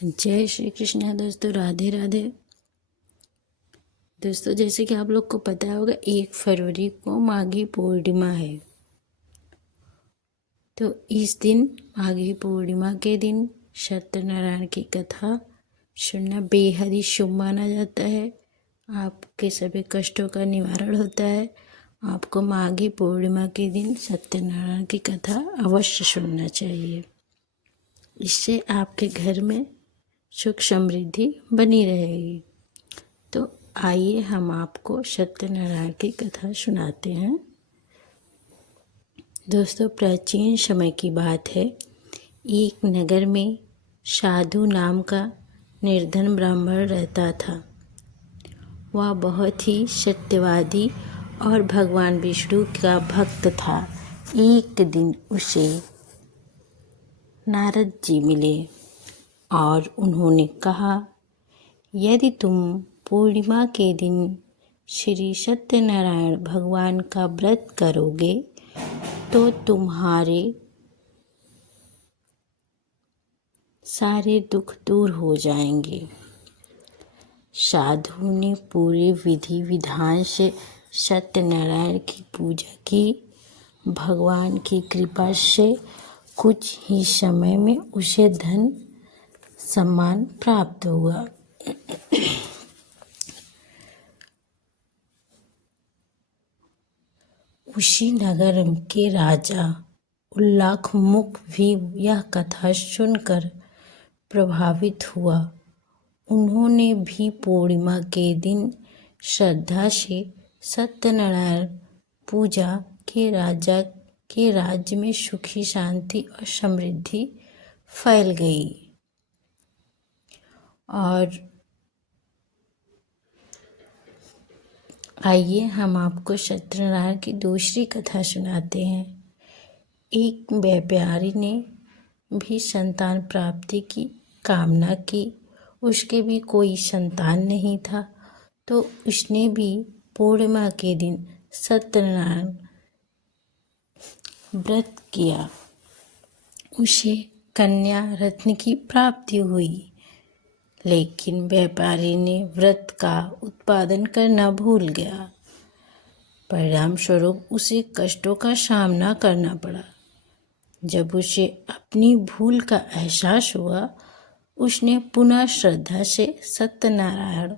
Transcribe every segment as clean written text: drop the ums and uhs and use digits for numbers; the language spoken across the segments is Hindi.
जय श्री कृष्ण दोस्तों, राधे राधे। दोस्तों, जैसे कि आप लोग को पता होगा 1 फरवरी को माघी पूर्णिमा है। तो इस दिन माघी पूर्णिमा के दिन सत्यनारायण की कथा सुनना बेहद ही शुभ माना जाता है। आपके सभी कष्टों का निवारण होता है। आपको माघी पूर्णिमा के दिन सत्यनारायण की कथा अवश्य सुनना चाहिए। इससे आपके घर में सुख समृद्धि बनी रहेगी। तो आइए हम आपको सत्यनारायण की कथा सुनाते हैं। दोस्तों, प्राचीन समय की बात है। एक नगर में साधु नाम का निर्धन ब्राह्मण रहता था। वह बहुत ही सत्यवादी और भगवान विष्णु का भक्त था। एक दिन उसे नारद जी मिले और उन्होंने कहा, यदि तुम पूर्णिमा के दिन श्री सत्यनारायण भगवान का व्रत करोगे तो तुम्हारे सारे दुख दूर हो जाएंगे। साधु ने पूरे विधि विधान से सत्यनारायण की पूजा की। भगवान की कृपा से कुछ ही समय में उसे धन सम्मान प्राप्त हुआ। उसी नगर के राजा उल्लाखमुख भी यह कथा सुनकर प्रभावित हुआ। उन्होंने भी पूर्णिमा के दिन श्रद्धा से सत्यनारायण पूजा के राजा के राज्य में सुखी शांति और समृद्धि फैल गई। और आइए हम आपको सत्यनारायण की दूसरी कथा सुनाते हैं। एक व्यापारी ने भी संतान प्राप्ति की कामना की। उसके भी कोई संतान नहीं था, तो उसने भी पूर्णिमा के दिन सत्यनारायण व्रत किया। उसे कन्या रत्न की प्राप्ति हुई, लेकिन व्यापारी ने व्रत का उत्पादन करना भूल गया। परिणाम स्वरूप उसे कष्टों का सामना करना पड़ा। जब उसे अपनी भूल का एहसास हुआ, उसने पुनः श्रद्धा से सत्यनारायण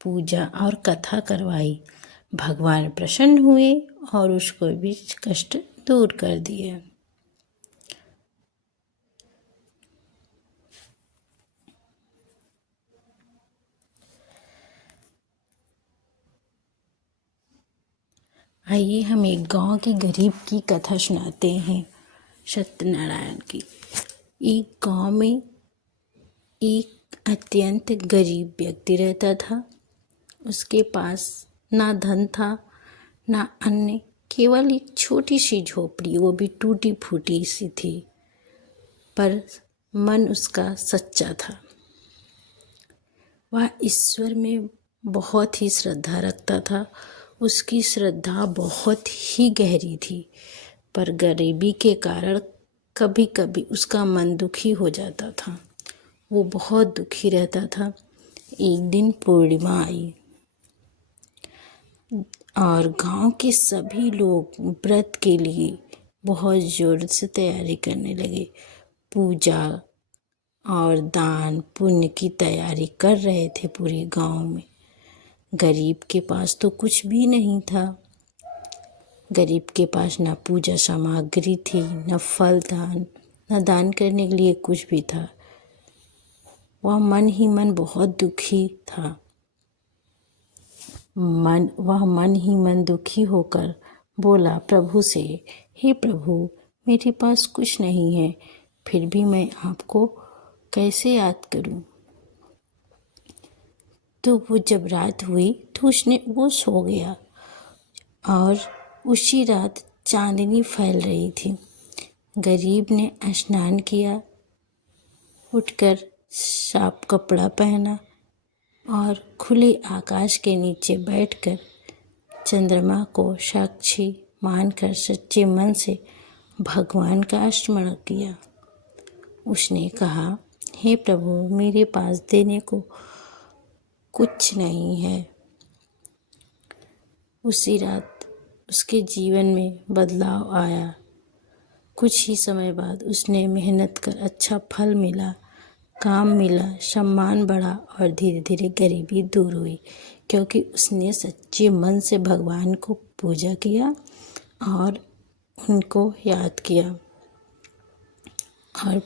पूजा और कथा करवाई। भगवान प्रसन्न हुए और उसको भी कष्ट दूर कर दिए। आइए हम एक गांव के गरीब की कथा सुनाते हैं सत्यनारायण की। एक गांव में एक अत्यंत गरीब व्यक्ति रहता था। उसके पास ना धन था ना अन्य, केवल एक छोटी सी झोपड़ी, वो भी टूटी फूटी सी थी, पर मन उसका सच्चा था। वह ईश्वर में बहुत ही श्रद्धा रखता था। उसकी श्रद्धा बहुत ही गहरी थी, पर गरीबी के कारण कभी कभी उसका मन दुखी हो जाता था। वो बहुत दुखी रहता था। एक दिन पूर्णिमा आई और गांव के सभी लोग व्रत के लिए बहुत जोर से तैयारी करने लगे। पूजा और दान पुण्य की तैयारी कर रहे थे पूरे गांव में। गरीब के पास तो कुछ भी नहीं था। गरीब के पास ना पूजा सामग्री थी, न फल था, न दान करने के लिए कुछ भी था। वह मन ही मन बहुत दुखी था। वह मन ही मन दुखी होकर बोला प्रभु से, हे प्रभु, मेरे पास कुछ नहीं है, फिर भी मैं आपको कैसे याद करूं। तो वो जब रात हुई तो वो सो गया और उसी रात चांदनी फैल रही थी। गरीब ने स्नान किया, उठकर साफ कपड़ा पहना और खुले आकाश के नीचे बैठकर चंद्रमा को साक्षी मानकर सच्चे मन से भगवान का स्मरण किया। उसने कहा, हे प्रभु, मेरे पास देने को कुछ नहीं है। उसी रात उसके जीवन में बदलाव आया। कुछ ही समय बाद उसने मेहनत कर अच्छा फल मिला, काम मिला, सम्मान बढ़ा और धीरे धीरे गरीबी दूर हुई, क्योंकि उसने सच्चे मन से भगवान को पूजा किया और उनको याद किया और